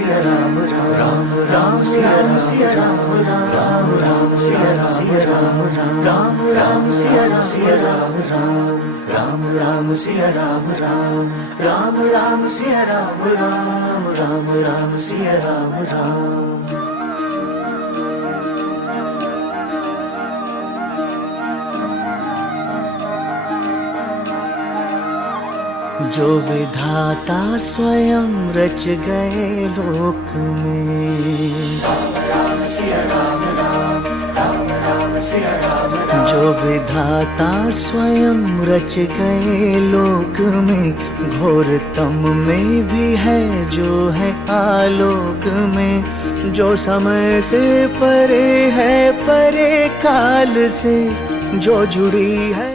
सिया राम राम राम सिया राम सिया राम राम राम सिया राम सिया राम राम राम सिया राम सिया राम राम राम सिया राम राम राम सिया राम राम सिया राम राम। जो विधाता स्वयं रच गए लोक में, राम सिया राम राम सिया राम। जो विधाता स्वयं रच गए लोक में, घोरतम में भी है जो है आलोक में। जो समय से परे है, परे काल से जो जुड़ी है।